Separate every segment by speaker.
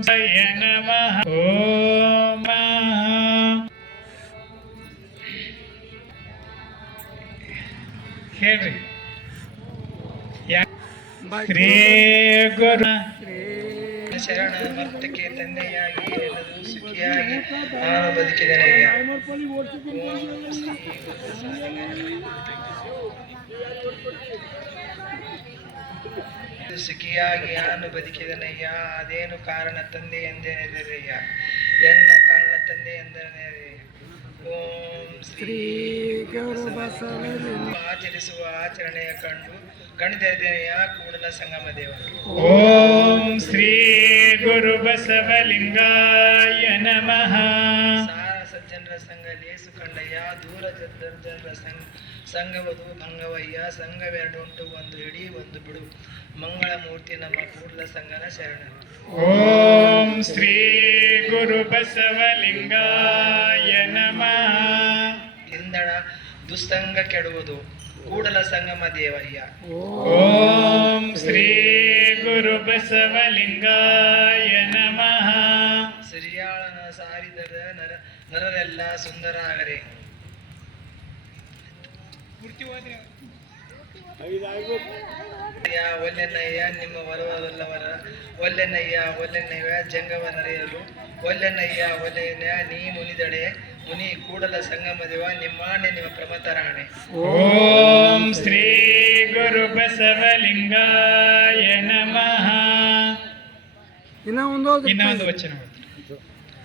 Speaker 1: ಜಯ ನಮಃ ಓಂ ಹೇಳ್ರಿ ಯಾ- ಶ್ರೀ ಗುರು
Speaker 2: ಶರಣ ಭಕ್ತಕ್ಕೆ ತಂದೆಯಾಗಿ ಎಲ್ಲರೂ ಸುಖಿಯಾಗಿ ನಾನು ಬದುಕಿದನಯ್ಯ ಸುಖಿಯಾಗಿ ನಾನು ಬದುಕಿದನಯ್ಯ ಅದೇನು ಕಾರಣ ತಂದೆ ಎಂದೇನೆದೆರಯ್ಯ ಎನ್ನ ಕಾರಣ ತಂದೆ ಎಂದರೆ ಓಂ ಶ್ರೀ
Speaker 3: ಗೌರ
Speaker 2: ಆಚರಿಸುವ ಆಚರಣೆಯ ಕಂಡು ಕಣಿದೆದೆಯ ಕೂಡಲ ಸಂಗಮ ದೇವ
Speaker 1: ಓಂ ಶ್ರೀ ಗುರು ಬಸವಲಿಂಗಾಯ ನಮಃ.
Speaker 2: ಸಾರ ಸಜ್ಜನರ ಸಂಘ ಲೇಸು ಕಂಡಯ್ಯ ದೂರ ಜನರ ಸಂಘ ಸಂಘವದು ಭಂಗವಯ್ಯ ಸಂಘವೆರಡುಂಟು ಒಂದು ಇಡೀ ಒಂದು ಮಂಗಳ ಮೂರ್ತಿ ನಮ್ಮ ಕೂಡಲ ಸಂಗನ ಶರಣ
Speaker 1: ಓಂ ಶ್ರೀ ಗುರು ಬಸವಲಿಂಗಾಯ ನಮಃ.
Speaker 2: ಇಂದಣ ದುಸ್ತಂಗ ಕೆಡುವುದು ಕೂಡಲ ಸಂಗಮ ದೇವಯ್ಯ
Speaker 1: ಓಂ ಶ್ರೀ ಗುರು ಬಸವಲಿಂಗಾಯ ನಮಃ.
Speaker 2: ಸಿರಿಯಾಳನ ಸಾರಿದರ ನರ ನರರೆಲ್ಲ ಸುಂದರಾಗರೆ. ಯಾ ಒಲ್ಲೆನಯ್ಯ ನಿಮ್ಮ ವರವಲ್ಲವರ ಒಲ್ಲೆನಯ್ಯ ಒಲ್ಲೆನಯ್ಯ ಜಂಗವ ನರೆಯಲು ಒಲ್ಲೆನಯ್ಯ ಒಲ್ಲೆನ ನೀ ಮುನಿದಡೆ. ಮುನಿ ಕೂಡಲ ಸಂಗಮ ದೇವ ನಿಮ್ಮಾಣೆ ನಿಮ್ಮ ಪ್ರಮತರಾಣೆ.
Speaker 1: ಓಂ ಶ್ರೀ ಗುರು ಬಸವಲಿಂಗಾಯ ನಮಃ.
Speaker 3: ಇನ್ನ ಒಂದು
Speaker 1: ಇನ್ನೊಂದು ವಚನ.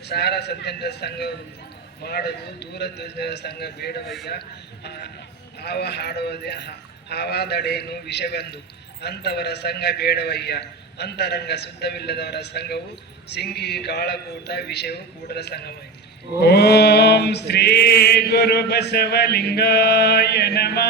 Speaker 2: ಸಾರ ಸತ್ಯಂದ್ರ ಸಂಘ ಮಾಡುವುದು ದೂರ ಧ್ವಜ ಸಂಘ ಬೇಡವಯ್ಯ. ಹಾವ ಹಾಡುವುದೇ ಹಾವಾದಡೇನು ವಿಷವೆಂದು. ಅಂಥವರ ಸಂಘ ಬೇಡವಯ್ಯ. ಅಂತರಂಗ ಶುದ್ಧವಿಲ್ಲದವರ ಸಂಘವು ಸಿಂಗಿ, ಕಾಳಕೂಟ ವಿಷಯವು ಕೂಡಲ ಸಂಗಮಯ್ಯ
Speaker 1: ಓಂ ಶ್ರೀ ಗುರು ಬಸವಲಿಂಗಾಯ ನಮಃ.